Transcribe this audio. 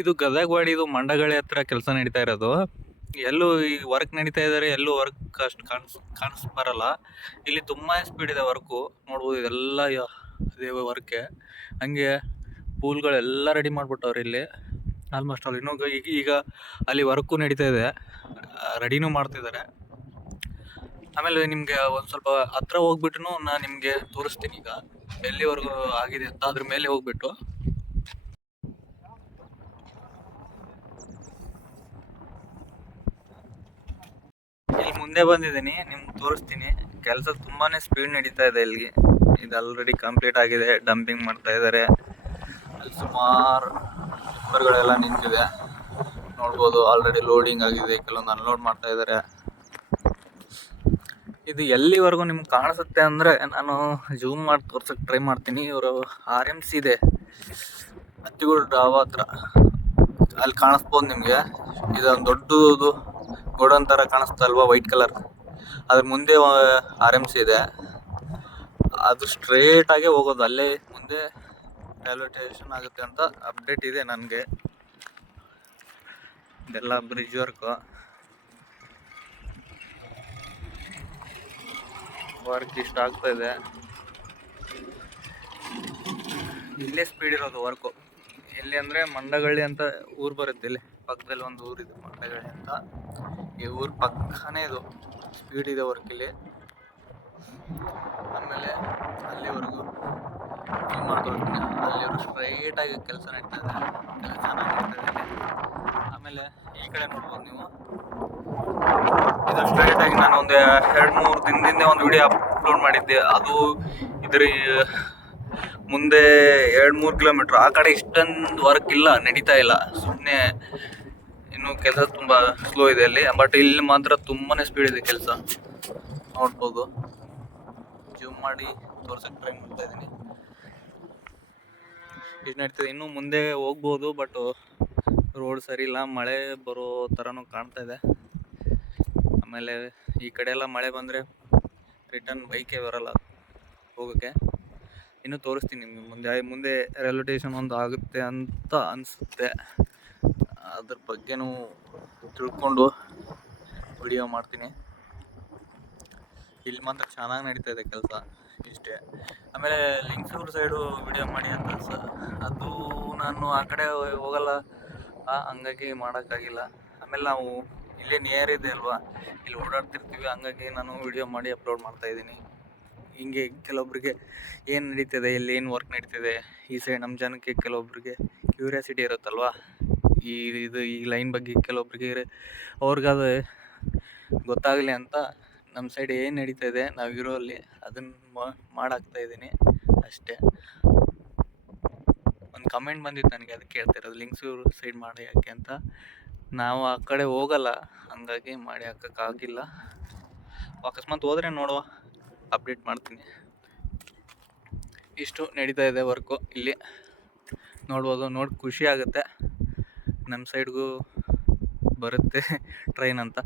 ಇದು ಗದಗವಾಡಿ, ಇದು ಮಂಡಗಳಿ ಹತ್ರ ಕೆಲಸ ನಡೀತಾ ಇರೋದು. ಎಲ್ಲೂ ಈ ವರ್ಕ್ ನಡೀತಾ ಇದ್ದಾರೆ, ಎಲ್ಲೂ ವರ್ಕ್ ಅಷ್ಟು ಕಾಣಿಸ್ ಬರಲ್ಲ. ಇಲ್ಲಿ ತುಂಬಾ ಸ್ಪೀಡ್ ಇದೆ ವರ್ಕು. ನೋಡ್ಬೋದು ಇದೆಲ್ಲ ಅದೇ ವರ್ಕೆ. ಹಂಗೆ ಪೂಲ್ಗಳೆಲ್ಲ ರೆಡಿ ಮಾಡ್ಬಿಟ್ಟವ್ರೆ ಇಲ್ಲಿ. ಆಲ್ಮೋಸ್ಟ್ ಆಲ್ ಇನ್ನೂ ಈಗ ಅಲ್ಲಿ ವರ್ಕು ನಡೀತಾ ಇದೆ, ರೆಡಿನೂ ಮಾಡ್ತಿದ್ದಾರೆ. ಆಮೇಲೆ ನಿಮಗೆ ಒಂದು ಸ್ವಲ್ಪ ಹತ್ರ ಹೋಗ್ಬಿಟ್ಟು ನಾನು ನಿಮಗೆ ತೋರಿಸ್ತೀನಿ ಈಗ ಎಲ್ಲಿವರೆಗೂ ಆಗಿದೆ ಅಂತ. ಅದ್ರ ಮೇಲೆ ಹೋಗ್ಬಿಟ್ಟು ಇಲ್ಲಿ ಮುಂದೆ ಬಂದಿದ್ದೀನಿ, ನಿಮ್ಗೆ ತೋರಿಸ್ತೀನಿ. ಕೆಲಸ ತುಂಬಾನೇ ಸ್ಪೀಡ್ ನಡೀತಾ ಇದೆ ಇಲ್ಲಿ. ಇದು ಆಲ್ರೆಡಿ ಕಂಪ್ಲೀಟ್ ಆಗಿದೆ, ಡಂಪಿಂಗ್ ಮಾಡ್ತಾ ಇದ್ದಾರೆ. ಅಲ್ಲಿ ಸುಮಾರು ಟಿಪ್ಪರ್ಗಳೆಲ್ಲ ನಿಂತಿದೆ, ನೋಡ್ಬೋದು. ಆಲ್ರೆಡಿ ಲೋಡಿಂಗ್ ಆಗಿದೆ, ಕೆಲವೊಂದು ಅನ್ಲೋಡ್ ಮಾಡ್ತಾ ಇದ್ದಾರೆ. ಇದು ಎಲ್ಲಿವರೆಗೂ ನಿಮ್ಗೆ ಕಾಣಿಸುತ್ತೆ ಅಂದರೆ ನಾನು ಜೂಮ್ ಮಾಡಿ ತೋರ್ಸಕ್ಕೆ ಟ್ರೈ ಮಾಡ್ತೀನಿ. ಇವರು RMC ಇದೆ, ಹತ್ತಿಗೂಡು ಡಾಬಾ ಹತ್ರ. ಅಲ್ಲಿ ಕಾಣಿಸ್ಬೋದು ನಿಮಗೆ. ಇದೊಂದು ದೊಡ್ಡದು ಗೋಡನ್ ಥರ ಕಾಣಿಸ್ತಲ್ವಾ, ವೈಟ್ ಕಲರ್. ಅದ್ರ ಮುಂದೆ RMC ಇದೆ. ಅದು ಸ್ಟ್ರೇಟಾಗೆ ಹೋಗೋದು, ಅಲ್ಲೇ ಮುಂದೆ ರೈಲ್ವೆ ಸ್ಟೇಷನ್ ಆಗುತ್ತೆ ಅಂತ ಅಪ್ಡೇಟ್ ಇದೆ ನನಗೆ. ಇದೆಲ್ಲ ಬ್ರಿಡ್ಜ್ ವರ್ಕ್ ಇಷ್ಟ ಆಗ್ತಾ ಇದೆ. ಇಲ್ಲೇ ಸ್ಪೀಡ್ ಇರೋದು ವರ್ಕು. ಎಲ್ಲಿ ಅಂದರೆ ಮಂಡಗಳ್ಳಿ ಅಂತ ಊರು ಬರುತ್ತೆ, ಇಲ್ಲಿ ಪಕ್ಕದಲ್ಲಿ ಒಂದು ಊರಿದೆ ಮಂಡಗಳ್ಳಿ ಅಂತ. ಈ ಊರು ಪಕ್ಕನೇ ಇದು ಸ್ಪೀಡ್ ಇದೆ ವರ್ಕ್ ಇಲ್ಲಿ. ಆಮೇಲೆ ಅಲ್ಲಿವರೆಗೂ ಮಾಡ್ಕೊಳ್ತೀನಿ, ಅಲ್ಲಿವರೆಗೂ ಸ್ಟ್ರೈಟಾಗಿ ಕೆಲಸ ನಡೀತಾ ಇದೆ, ಕೆಲಸ ಚೆನ್ನಾಗಿ ನಡೀತಾ ಇದೆ. ಆಮೇಲೆ ಈ ಕಡೆ ನೋಡ್ಬೋದು ನೀವು, ಇದು ಸ್ಟ್ರೈಟಾಗಿ ನಾನು ಒಂದು 2-3 ದಿನದಿಂದ ಒಂದು ವಿಡಿಯೋ ಅಪ್ಲೋಡ್ ಮಾಡಿದ್ದೆ. ಅದು ಇದ್ರ ಮುಂದೆ 2-3 ಕಿಲೋಮೀಟ್ರ್ ಆ ಕಡೆ ಇಷ್ಟೊಂದು ವರ್ಕ್ ಇಲ್ಲ, ನಡೀತಾ ಇಲ್ಲ. ಸುಮ್ಮನೆ ಇನ್ನು ಕೆಲಸ ತುಂಬ ಸ್ಲೋ ಇದೆ ಅಲ್ಲಿ. ಬಟ್ ಇಲ್ಲಿ ಮಾತ್ರ ತುಂಬಾ ಸ್ಪೀಡ್ ಇದೆ ಕೆಲಸ, ನೋಡ್ಬೋದು. ಜೂಮ್ ಮಾಡಿ ತೋರ್ಸಕ್ಕೆ ಟ್ರೈ ಮಾಡ್ತಾ ಇದ್ದೀನಿ. ಇಷ್ಟು ನಡೀತದೆ, ಇನ್ನೂ ಮುಂದೆ ಹೋಗ್ಬೋದು. ಬಟ್ ರೋಡ್ ಸರಿ ಇಲ್ಲ, ಮಳೆ ಬರೋ ಥರನೂ ಕಾಣ್ತಾ ಇದೆ. ಆಮೇಲೆ ಈ ಕಡೆ ಎಲ್ಲ ಮಳೆ ಬಂದರೆ ರಿಟರ್ನ್ ಬೈಕೇ ಬರಲ್ಲ ಹೋಗೋಕ್ಕೆ. ಇನ್ನೂ ತೋರಿಸ್ತೀನಿ ನಿಮಗೆ ಮುಂದೆ ರೈಲ್ವೆ ಸ್ಟೇಷನ್ ಒಂದು ಆಗುತ್ತೆ ಅಂತ ಅನಿಸುತ್ತೆ. ಅದ್ರ ಬಗ್ಗೆನೂ ತಿಳ್ಕೊಂಡು ವಿಡಿಯೋ ಮಾಡ್ತೀನಿ. ಇಲ್ಲಿ ಮಾತ್ರ ಚೆನ್ನಾಗಿ ನಡೀತಾ ಇದೆ ಕೆಲಸ, ಇಷ್ಟೇ. ಆಮೇಲೆ ಲಿಂಗಸೂರು ಸೈಡು ವಿಡಿಯೋ ಮಾಡಿ ಅಂತ ಅದು ನಾನು ಆ ಕಡೆ ಹೋಗಲ್ಲ, ಹಂಗಾಗಿ ಮಾಡೋಕ್ಕಾಗಿಲ್ಲ. ಆಮೇಲೆ ನಾವು ಇಲ್ಲೇ ನಿಯರ್ ಇದೆ ಅಲ್ವಾ, ಇಲ್ಲಿ ಓಡಾಡ್ತಿರ್ತೀವಿ, ಹಂಗಾಗಿ ನಾನು ವಿಡಿಯೋ ಮಾಡಿ ಅಪ್ಲೋಡ್ ಮಾಡ್ತಾಯಿದ್ದೀನಿ. ಹಿಂಗೆ ಕೆಲವೊಬ್ರಿಗೆ ಏನು ನಡೀತಿದೆ, ಇಲ್ಲಿ ಏನು ವರ್ಕ್ ನಡೀತಿದೆ ಈ ಸೈಡ್, ನಮ್ಮ ಜನಕ್ಕೆ ಕೆಲವೊಬ್ರಿಗೆ ಕ್ಯೂರಿಯಾಸಿಟಿ ಇರುತ್ತಲ್ವ ಈ ಲೈನ್ ಬಗ್ಗೆ. ಕೆಲವೊಬ್ರಿಗೆ ಅವ್ರಿಗದು ಗೊತ್ತಾಗಲಿ ಅಂತ ನಮ್ಮ ಸೈಡ್ ಏನು ನಡೀತಾ ಇದೆ ನಾವಿರೋ ಅಲ್ಲಿ ಅದನ್ನು ಮಾಡಾಕ್ತಾಯಿದ್ದೀನಿ ಅಷ್ಟೇ. ಒಂದು ಕಮೆಂಟ್ ಬಂದಿತ್ತು ನನಗೆ, ಅದಕ್ಕೆ ಕೇಳ್ತಿರೋದು, ಲಿಂಗಸೂರು ಸೈಡ್ ಮಾಡಿ ಯಾಕೆ ಅಂತ. ನಾವು ಆ ಕಡೆ ಹೋಗಲ್ಲ, ಹಂಗಾಗಿ ಮಾಡಿ ಹಾಕೋಕ್ಕಾಗಿಲ್ಲ. ಅಕಸ್ಮಾತ್ ಹೋದರೆ ನೋಡುವ, ಅಪ್ಡೇಟ್ ಮಾಡ್ತೀನಿ. ಇಷ್ಟು ನಡೀತಾ ಇದೆ ವರ್ಕು ಇಲ್ಲಿ, ನೋಡ್ಬೋದು. ನೋಡಿ ಖುಷಿ ಆಗುತ್ತೆ, ನಮ್ಮ ಸೈಡ್ಗೂ ಬರುತ್ತೆ ಟ್ರೈನ್ ಅಂತ.